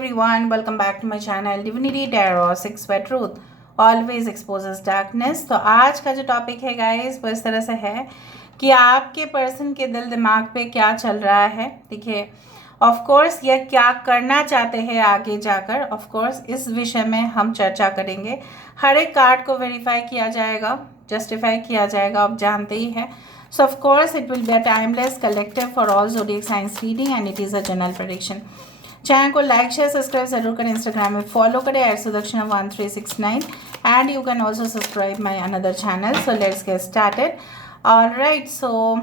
everyone, welcome back to my channel Divinity Tarot 6 by Truth always exposes darkness। तो आज का जो topic है गाइस वो इस तरह से है कि आपके पर्सन के दिल दिमाग पे क्या चल रहा है। देखिए ऑफ कोर्स यह क्या करना चाहते हैं आगे जाकर, ऑफ कोर्स इस विषय में हम चर्चा करेंगे। हर एक कार्ड को वेरीफाई किया जाएगा, जस्टिफाई किया जाएगा, आप जानते ही हैं। So of course it will be a timeless collective for all zodiac signs reading and it is a general prediction। Channel को लाइक शेयर सब्सक्राइब जरूर करें, इंस्टाग्राम में फॉलो करें @sudakshinam1369 and you can also subscribe my another channel. So let's get started. Alright, so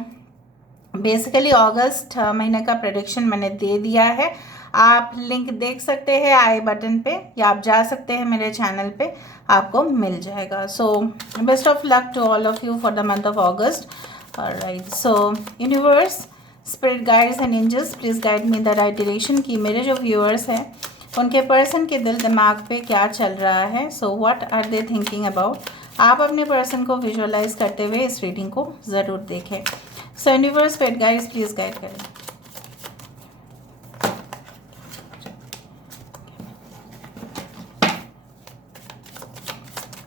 basically अगस्त महीने का prediction मैंने दे दिया है। आप लिंक देख सकते हैं आई बटन पे या आप जा सकते हैं मेरे चैनल पे, आपको मिल जाएगा। So best of luck to all of you for the month of August. Alright, so universe, spirit guides and angels please guide me the right direction कि मेरे जो व्यूअर्स हैं उनके पर्सन के दिल दिमाग पे क्या चल रहा है। So what are they thinking about. आप अपने पर्सन को विजुअलाइज करते हुए इस रीडिंग को ज़रूर देखें। सो universe, spirit guides please guide करें।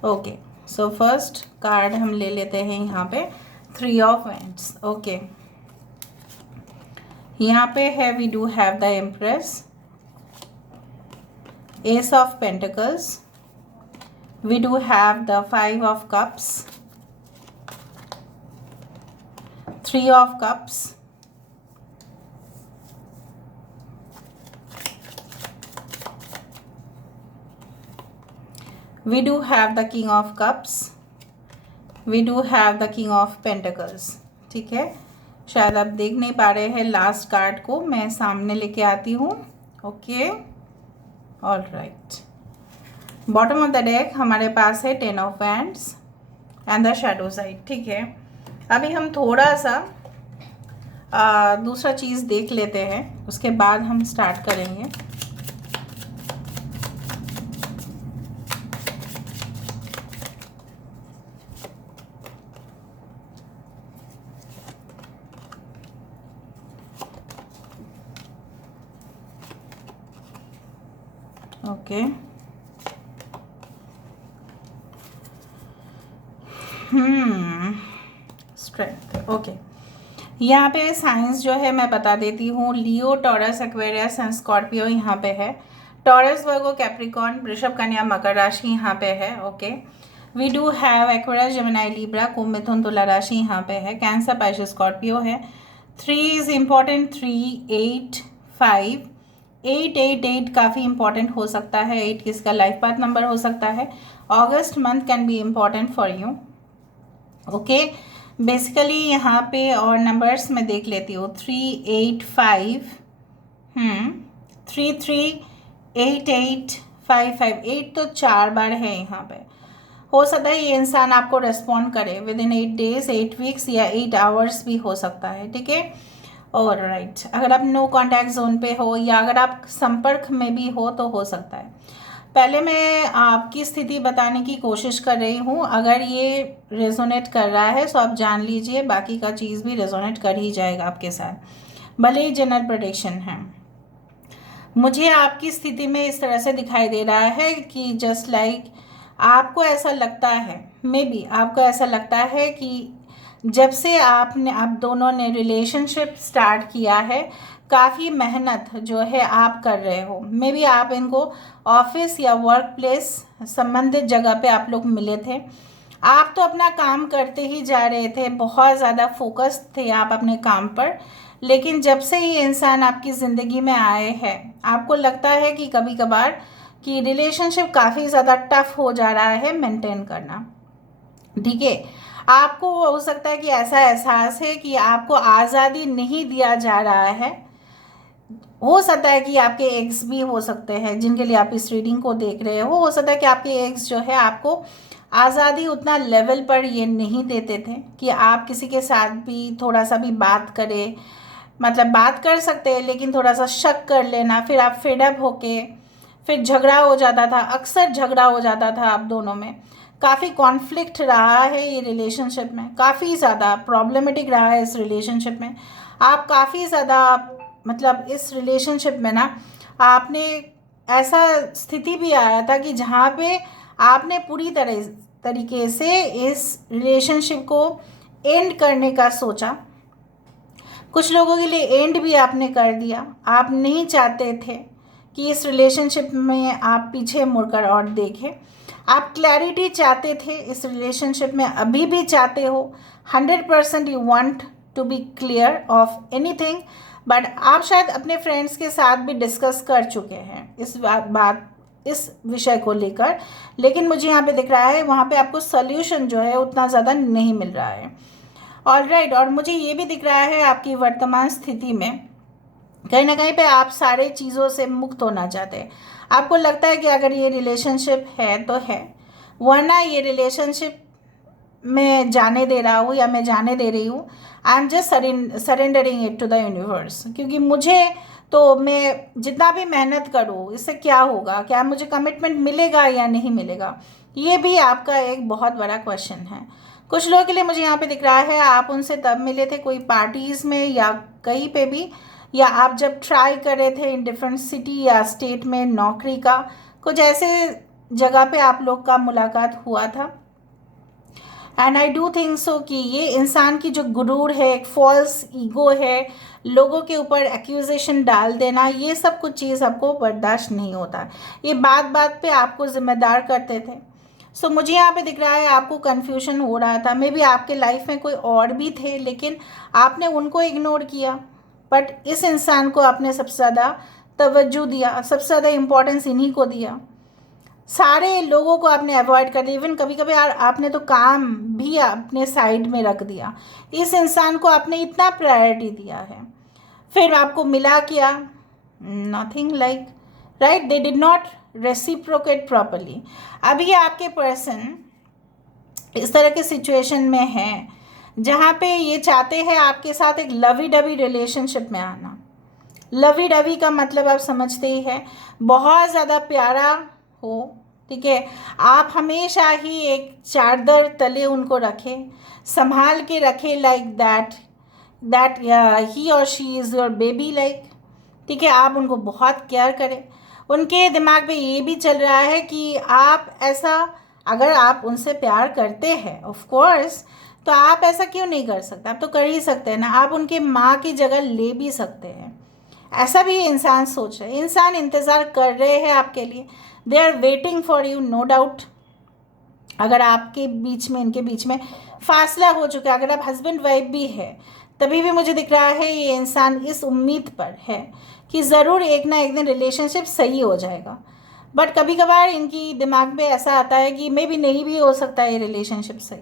ओके, सो फर्स्ट कार्ड हम ले लेते हैं यहाँ पे 3 ऑफ वैंड्स। ओके, यहाँ पे है we do have the empress, ace of pentacles, we do have the 5 of cups, 3 of cups, we do have the king of cups, we do have the king of pentacles। ठीक है, शायद आप देख नहीं पा रहे हैं लास्ट कार्ड को, मैं सामने लेके आती हूँ। Okay, all right, bottom of the deck हमारे पास है 10 of wands and the shadow side. ठीक है, अभी हम थोड़ा सा दूसरा चीज़ देख लेते हैं, उसके बाद हम स्टार्ट करेंगे। Okay, strength. ओके, यहाँ पे साइंस जो है मैं बता देती हूँ। लियो, टॉरस, एक्वेरियस एंड स्कॉर्पियो यहाँ पे है। टॉरस, वर्गो, कैप्रिकॉर्न, वृषभ, कन्या, मकर राशि यहाँ पे है। Okay, we do have Aquarius, Gemini, Libra, कुंभ, मिथुन, तुला राशि यहाँ पे है। कैंसर, पाइसेस, स्कॉर्पियो है। 3 इज इम्पॉर्टेंट, 3, 8, 5, 8 काफ़ी इंपॉर्टेंट हो सकता है। 8 किसका लाइफ पाथ नंबर हो सकता है। August month can be important for you. Okay, basically यहाँ पे और नंबर्स में देख लेती हूँ 3, 8, 5, 3, 3, 8, 8, 5, 5, 8 तो 4 बार है यहाँ पे। हो सकता है ये इंसान आपको रेस्पॉन्ड करे विद इन 8 डेज, 8 वीक्स या 8 आवर्स भी हो सकता है। ठीक है, और राइट, अगर आप नो कॉन्टैक्ट जोन पे हो या अगर आप संपर्क में भी हो तो हो सकता है। पहले मैं आपकी स्थिति बताने की कोशिश कर रही हूँ, अगर ये रेजोनेट कर रहा है तो आप जान लीजिए बाकी का चीज़ भी रेजोनेट कर ही जाएगा आपके साथ, भले ही जनरल प्रेडिक्शन है। मुझे आपकी स्थिति में इस तरह से दिखाई दे रहा है कि जस्ट लाइक आपको ऐसा लगता है, मे बी आपको ऐसा लगता है कि जब से आप दोनों ने रिलेशनशिप स्टार्ट किया है, काफ़ी मेहनत जो है आप कर रहे हो। मे बी आप इनको ऑफिस या वर्क प्लेस संबंधित जगह पे आप लोग मिले थे। आप तो अपना काम करते ही जा रहे थे, बहुत ज़्यादा फोकस थे आप अपने काम पर, लेकिन जब से ये इंसान आपकी ज़िंदगी में आए हैं आपको लगता है कि कभी कभार कि रिलेशनशिप काफ़ी ज़्यादा टफ हो जा रहा है मेंटेन करना। ठीक है, आपको हो सकता है कि ऐसा एहसास है कि आपको आज़ादी नहीं दिया जा रहा है। हो सकता है कि आपके एक्स भी हो सकते हैं जिनके लिए आप इस रीडिंग को देख रहे हो सकता है कि आपके एक्स जो है आपको आज़ादी उतना लेवल पर ये नहीं देते थे कि आप किसी के साथ भी थोड़ा सा भी बात करें, मतलब बात कर सकते हैं लेकिन थोड़ा सा शक कर लेना, फिर आप फेडअप होके फिर झगड़ा हो जाता था, अक्सर झगड़ा हो जाता था आप दोनों में। काफ़ी कॉन्फ्लिक्ट रहा है ये रिलेशनशिप में, काफ़ी ज़्यादा प्रॉब्लमेटिक रहा है इस रिलेशनशिप में। आप काफ़ी ज़्यादा मतलब इस रिलेशनशिप में ना आपने ऐसा स्थिति भी आया था कि जहाँ पे आपने पूरी तरीके से इस रिलेशनशिप को एंड करने का सोचा। कुछ लोगों के लिए एंड भी आपने कर दिया। आप नहीं चाहते थे कि इस रिलेशनशिप में आप पीछे मुड़कर और देखें। आप क्लैरिटी चाहते थे इस रिलेशनशिप में, अभी भी चाहते हो। 100% you want to be clear of anything, but आप शायद अपने फ्रेंड्स के साथ भी डिस्कस कर चुके हैं इस विषय को लेकर, लेकिन मुझे यहाँ पे दिख रहा है वहाँ पे आपको सोल्यूशन जो है उतना ज़्यादा नहीं मिल रहा है। ऑलराइट, और मुझे ये भी दिख रहा है आपकी वर्तमान स्थिति में कहीं ना कहीं पे आप सारे चीज़ों से मुक्त होना चाहते हैं। आपको लगता है कि अगर ये रिलेशनशिप है तो है, वरना ये रिलेशनशिप मैं जाने दे रहा हूँ या मैं जाने दे रही हूँ। I am just surrendering it to the universe, क्योंकि मुझे तो मैं जितना भी मेहनत करूँ इससे क्या होगा, क्या मुझे कमिटमेंट मिलेगा या नहीं मिलेगा, ये भी आपका एक बहुत बड़ा क्वेश्चन है। कुछ लोगों के लिए मुझे यहाँ पे दिख रहा है आप उनसे तब मिले थे कोई पार्टीज़ में या कहीं पे भी, या आप जब ट्राई कर रहे थे इन डिफरेंट सिटी या स्टेट में नौकरी का, कुछ ऐसे जगह पे आप लोग का मुलाकात हुआ था। And I do think so कि ये इंसान की जो गुरूर है, एक फॉल्स ईगो है, लोगों के ऊपर एक्यूजेशन डाल देना, ये सब कुछ चीज़ आपको बर्दाश्त नहीं होता। ये बात बात पे आपको ज़िम्मेदार करते थे। सो मुझे यहाँ पे दिख रहा है आपको कन्फ्यूजन हो रहा था। मे बी आपके लाइफ में कोई और भी थे, लेकिन आपने उनको इग्नोर किया, बट इस इंसान को आपने सबसे ज़्यादा तवज्जो दिया, सबसे ज़्यादा इम्पोर्टेंस इन्हीं को दिया। सारे लोगों को आपने अवॉइड कर दिया। इवन कभी कभी आपने तो काम भी अपने साइड में रख दिया। इस इंसान को आपने इतना प्रायोरिटी दिया है, फिर आपको मिला क्या? Nothing like, right, they did not reciprocate properly. अभी आपके पर्सन इस तरह के सिचुएशन में है जहाँ पे ये चाहते हैं आपके साथ एक लवी डवी रिलेशनशिप में आना। लवी डवी का मतलब आप समझते ही हैं, बहुत ज़्यादा प्यारा हो, ठीक है। आप हमेशा ही एक चादर तले उनको रखें, संभाल के रखें, लाइक दैट ही और she is your baby, like, ठीक है। आप उनको बहुत केयर करें। उनके दिमाग में ये भी चल रहा है कि आप ऐसा, अगर आप उनसे प्यार करते हैं ऑफ कोर्स, तो आप ऐसा क्यों नहीं कर सकते? आप तो कर ही सकते हैं ना। आप उनके माँ की जगह ले भी सकते हैं। ऐसा भी इंसान सोच रहे हैं, इंसान इंतज़ार कर रहे हैं आपके लिए। They are waiting for you, no doubt. अगर आपके बीच में, इनके बीच में फासला हो चुका है, अगर आप हस्बैंड वाइफ भी है, तभी भी मुझे दिख रहा है ये इंसान इस उम्मीद पर है कि ज़रूर एक ना एक दिन रिलेशनशिप सही हो जाएगा। बट कभी कभार इनकी दिमाग में ऐसा आता है कि मे भी नहीं भी हो सकता है ये रिलेशनशिप सही।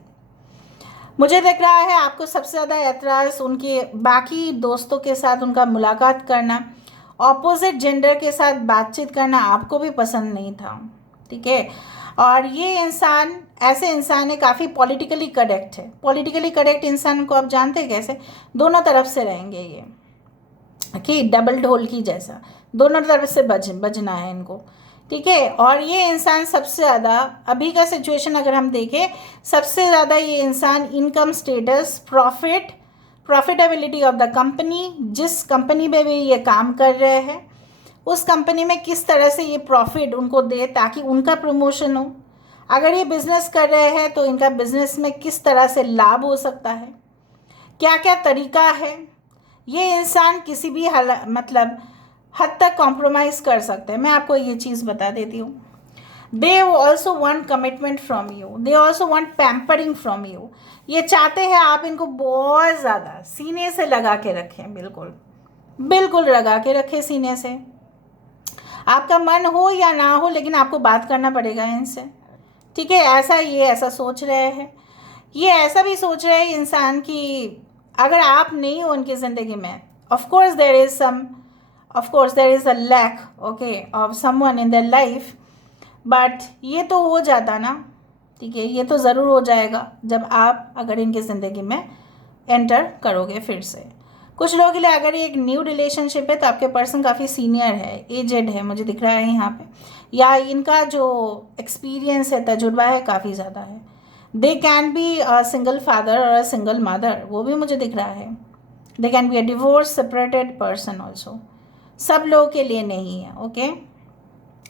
मुझे दिख रहा है आपको सबसे ज़्यादा ऐतराज़ उनके बाकी दोस्तों के साथ उनका मुलाकात करना, ऑपोजिट जेंडर के साथ बातचीत करना आपको भी पसंद नहीं था, ठीक है। और ये इंसान ऐसे इंसान है, काफ़ी पॉलिटिकली करेक्ट है। पॉलिटिकली करेक्ट इंसान को आप जानते हैं कैसे, दोनों तरफ से रहेंगे ये, कि डबल ढोल की जैसा, दोनों तरफ से बजना है इनको, ठीक है। और ये इंसान सबसे ज़्यादा, अभी का सिचुएशन अगर हम देखें, सबसे ज़्यादा ये इंसान income status, profitability of the company, जिस कंपनी में भी ये काम कर रहे हैं उस कंपनी में किस तरह से ये प्रॉफिट उनको दे ताकि उनका प्रमोशन हो। अगर ये बिज़नेस कर रहे हैं तो इनका बिज़नेस में किस तरह से लाभ हो सकता है, क्या क्या तरीका है। ये इंसान किसी भी मतलब हद तक कॉम्प्रोमाइज़ कर सकते हैं। मैं आपको ये चीज़ बता देती हूँ। They also want commitment from you, they also want pampering from you. ये चाहते हैं आप इनको बहुत ज़्यादा सीने से लगा के रखें, बिल्कुल बिल्कुल लगा के रखें सीने से। आपका मन हो या ना हो, लेकिन आपको बात करना पड़ेगा इनसे, ठीक है। ऐसा सोच रहे हैं। ये ऐसा भी सोच रहे हैं इंसान कि अगर आप नहीं हो उनकी ज़िंदगी में, of course there is a lack, okay, of someone in their life, but ये तो हो जाता ना, ठीक है। ये तो ज़रूर हो जाएगा जब आप अगर इनकी ज़िंदगी में एंटर करोगे फिर से। कुछ लोगों के लिए अगर ये एक न्यू रिलेशनशिप है तो आपके पर्सन काफ़ी सीनियर है, एजेड है, मुझे दिख रहा है यहाँ पे, या इनका जो एक्सपीरियंस है, तजुर्बा है, काफ़ी ज़्यादा है। They can be a single father और अ सिंगल मदर, वो भी मुझे दिख रहा है। They can be a divorce separated person also. सब लोगों के लिए नहीं है, ओके।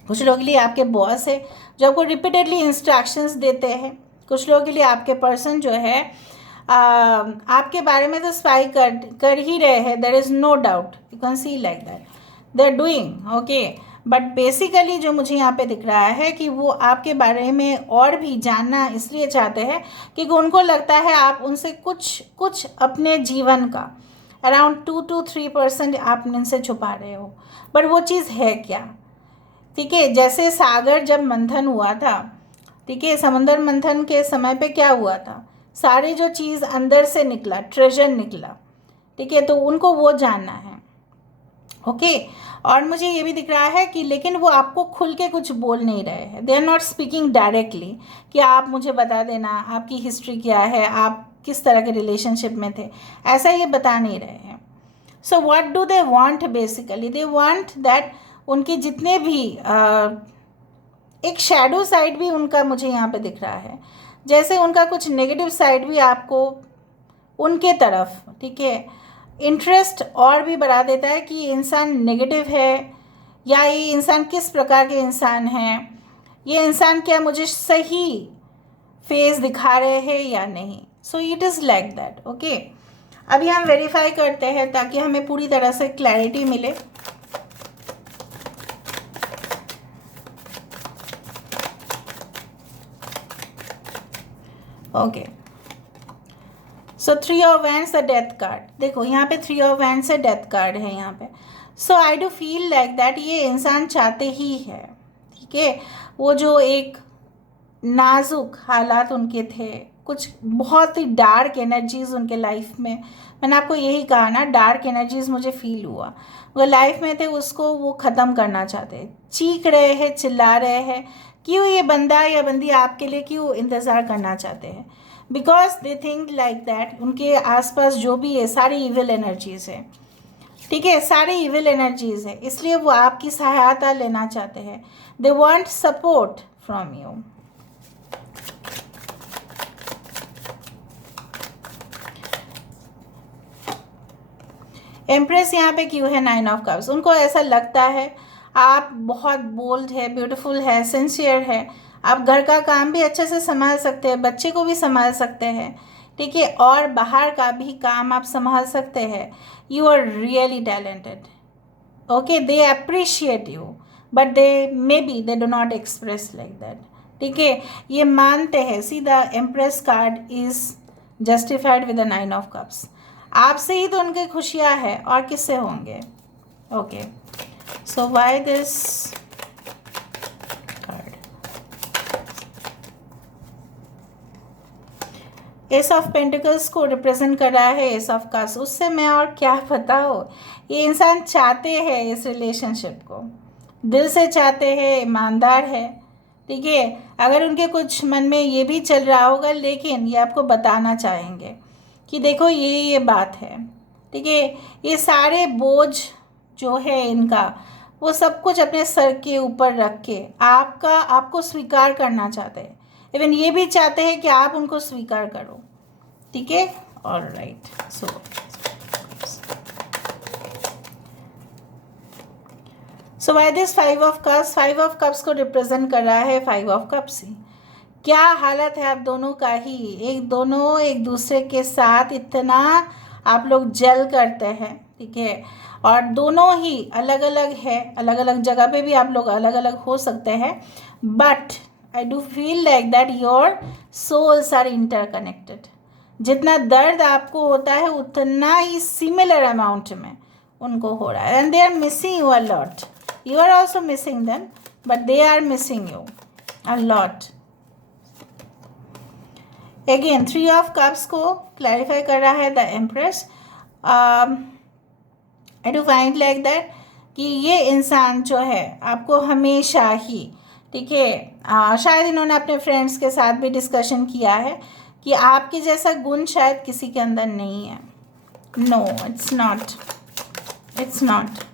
कुछ लोगों के लिए आपके बॉस है जो आपको रिपीटेडली इंस्ट्रक्शंस देते हैं। कुछ लोगों के लिए आपके पर्सन जो है आपके बारे में तो स्पाई कर ही रहे हैं, there is no doubt, you can see like that they are doing okay. But basically जो मुझे यहाँ पे दिख रहा है कि वो आपके बारे में और भी जानना इसलिए चाहते हैं क्योंकि उनको लगता है आप उनसे कुछ अपने जीवन का अराउंड 2 to 3% आप इनसे छुपा रहे हो। बट वो चीज़ है क्या? ठीक है, जैसे सागर जब मंथन हुआ था, ठीक है, समुद्र मंथन के समय पे क्या हुआ था, सारी जो चीज़ अंदर से निकला, ट्रेजर निकला, ठीक है, तो उनको वो जानना है ओके। और मुझे ये भी दिख रहा है कि लेकिन वो आपको खुल के कुछ बोल नहीं रहे हैं, they are not speaking directly कि आप मुझे बता देना आपकी हिस्ट्री क्या है, आप किस तरह के रिलेशनशिप में थे, ऐसा ये बता नहीं रहे हैं। So what do they want? Basically they want that उनके जितने भी एक शैडो साइड भी उनका मुझे यहाँ पे दिख रहा है, जैसे उनका कुछ नेगेटिव साइड भी आपको उनके तरफ, ठीक है, इंटरेस्ट और भी बढ़ा देता है कि ये इंसान नेगेटिव है या ये इंसान किस प्रकार के इंसान हैं, ये इंसान क्या मुझे सही फेस दिखा रहे हैं या नहीं। So it is like that okay. अभी हम वेरीफाई करते हैं ताकि हमें पूरी तरह से क्लैरिटी मिले। Okay, so 3 of wands the death card, देखो यहाँ पे 3 ऑफ वैंड्स से डेथ कार्ड है यहाँ पे। So I do feel like that ये इंसान चाहते ही है, ठीक है, वो जो एक नाजुक हालात उनके थे, कुछ बहुत ही डार्क एनर्जीज उनके लाइफ में, मैंने आपको यही कहा ना, डार्क एनर्जीज मुझे फील हुआ वो लाइफ में थे, उसको वो ख़त्म करना चाहते हैं, चीख रहे हैं, चिल्ला रहे हैं, क्यों ये बंदा या बंदी आपके लिए क्यों इंतज़ार करना चाहते हैं, because they think like that उनके आसपास जो भी है सारी इविल एनर्जीज़ है, ठीक है, सारी इविल एनर्जीज़ है, इसलिए वो आपकी सहायता लेना चाहते हैं, they want support from you. Empress यहाँ पे क्यों है? 9 ऑफ कप्स, उनको ऐसा लगता है आप बहुत बोल्ड है, ब्यूटीफुल है, सिंसियर है, आप घर का काम भी अच्छे से संभाल सकते हैं, बच्चे को भी संभाल सकते हैं, ठीक है, और बाहर का भी काम आप संभाल सकते हैं, you are really talented okay. They appreciate you but they may be they do not express like that, ठीक है, ये मानते हैं। See the empress card is justified with the 9 of cups, आपसे ही तो उनकी खुशियाँ हैं और किससे होंगे okay. So why this card? Ace of pentacles को रिप्रेजेंट कर रहा है एस ऑफ कप्स, उससे मैं और क्या पता हो, ये इंसान चाहते हैं इस रिलेशनशिप को, दिल से चाहते हैं, ईमानदार है, ठीक है, अगर उनके कुछ मन में ये भी चल रहा होगा लेकिन ये आपको बताना चाहेंगे कि देखो ये बात है, ठीक है, ये सारे बोझ जो है इनका वो सब कुछ अपने सर के ऊपर रख के आपको स्वीकार करना चाहते हैं, इवन ये भी चाहते हैं कि आप उनको स्वीकार करो, ठीक है, alright. So why this 5 of cups? 5 of cups को रिप्रेजेंट कर रहा है 5 ऑफ कप्स ही। क्या हालत है आप दोनों का ही, दोनों एक दूसरे के साथ इतना आप लोग जल करते हैं, ठीक है, और दोनों ही अलग अलग है, अलग अलग जगह पे भी आप लोग अलग अलग हो सकते हैं, but I do feel like that your souls are interconnected. जितना दर्द आपको होता है उतना ही सिमिलर अमाउंट में उनको हो रहा है, and they are missing you a lot, you are also missing them but they are missing you a lot. Again 3 of cups को क्लैरिफाई कर रहा है the empress. I do find like that कि ये इंसान जो है आपको हमेशा ही, ठीक है, शायद इन्होंने अपने फ्रेंड्स के साथ भी डिस्कशन किया है कि आपके जैसा गुण शायद किसी के अंदर नहीं है। No, it's not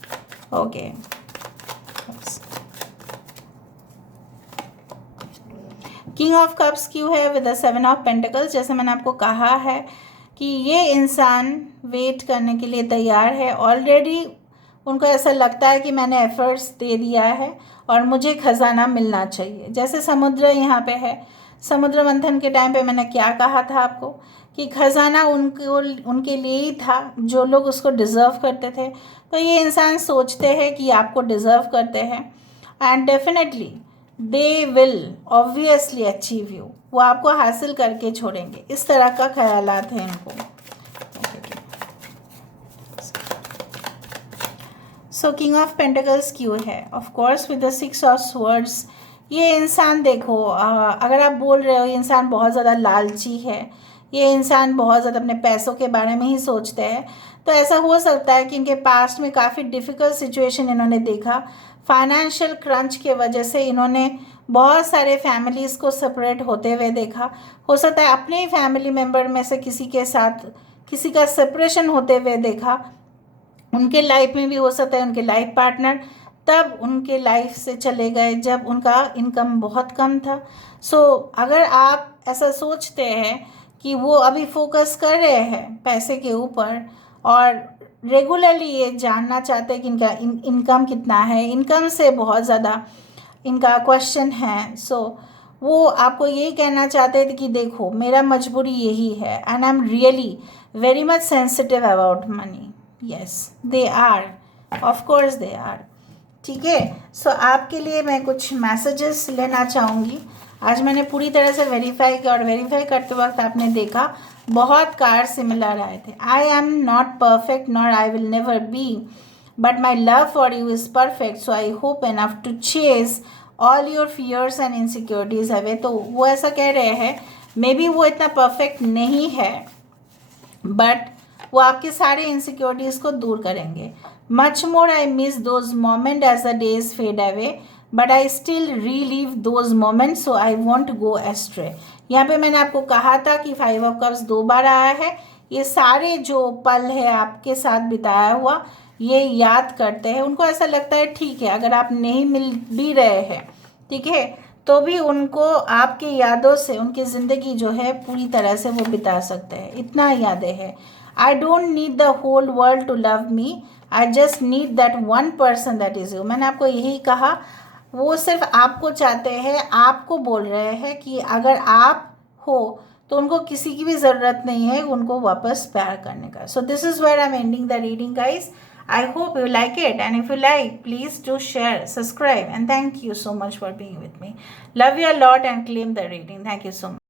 okay. King of cups क्यों है विद द 7 ऑफ पेंटिकल्स? जैसे मैंने आपको कहा है कि ये इंसान वेट करने के लिए तैयार है, ऑलरेडी उनको ऐसा लगता है कि मैंने एफर्ट्स दे दिया है और मुझे खजाना मिलना चाहिए। जैसे समुद्र यहाँ पे है, समुद्र मंथन के टाइम पे मैंने क्या कहा था आपको कि खजाना उनको उनके लिए ही था जो लोग उसको डिज़र्व करते थे। तो ये इंसान सोचते हैं कि आपको डिज़र्व करते हैं and definitely they will obviously achieve you, वो आपको हासिल करके छोड़ेंगे। इस तरह का ख्यालात हैं इनको। सो किंग ऑफ पेंटिकल्स क्यों है? Of course with the 6 of swords. ये इंसान देखो, अगर आप बोल रहे हो ये इंसान बहुत ज़्यादा लालची है, ये इंसान बहुत ज़्यादा अपने पैसों के बारे में ही सोचते हैं, तो ऐसा हो सकता है कि इनके पास्ट में काफ़ी डिफ़िकल्ट सिचुएशन इन्होंने देखा। फाइनेंशियल क्रंच के वजह से इन्होंने बहुत सारे फैमिलीज़ को सेपरेट होते हुए देखा। हो सकता है अपने ही फैमिली मेम्बर में से किसी के साथ किसी का सेपरेशन होते हुए देखा। उनके लाइफ में भी हो सकता है उनके लाइफ पार्टनर तब उनके लाइफ से चले गए जब उनका इनकम बहुत कम था। सो अगर आप ऐसा सोचते हैं कि वो अभी फोकस कर रहे हैं पैसे के ऊपर और रेगुलरली ये जानना चाहते हैं कि इनका इनकम कितना है, इनकम से बहुत ज़्यादा इनका क्वेश्चन है, सो वो आपको यही कहना चाहते थे कि देखो मेरा मजबूरी यही है and I am really very much sensitive about money. Yes they are, of course they are. ठीक है, सो आपके लिए मैं कुछ मैसेजेस लेना चाहूँगी। आज मैंने पूरी तरह से वेरीफाई किया और वेरीफाई करते वक्त आपने देखा बहुत कार्ड सिमिलर आए थे। I am not perfect nor I will never be but my love for you is perfect so I hope enough to chase all your fears and insecurities away. तो वो ऐसा कह रहे हैं मे बी वो इतना परफेक्ट नहीं है बट वो आपके सारे इनसिक्योरिटीज़ को दूर करेंगे। Much more I miss those moment as the days fade away but I still relive those moment so I won't go astray. यहाँ पे मैंने आपको कहा था कि 5 ऑफ कप्स 2 बार आया है। ये सारे जो पल है आपके साथ बिताया हुआ ये याद करते हैं। उनको ऐसा लगता है ठीक है अगर आप नहीं मिल भी रहे हैं ठीक है तो भी उनको आपकी यादों से उनकी ज़िंदगी जो है पूरी तरह से वो बिता सकते हैं। इतना यादें हैं। I don't need the whole world to love me, I just need that one person that is you. मैंने आपको यही कहा, वो सिर्फ आपको चाहते हैं, आपको बोल रहे हैं कि अगर आप हो तो उनको किसी की भी ज़रूरत नहीं है उनको वापस प्यार करने का। So this is where I am ending the reading guys. I hope you like it, and if you like, please do share, subscribe, and thank you so much for being with me. Love you a lot and claim the reading. Thank you so much.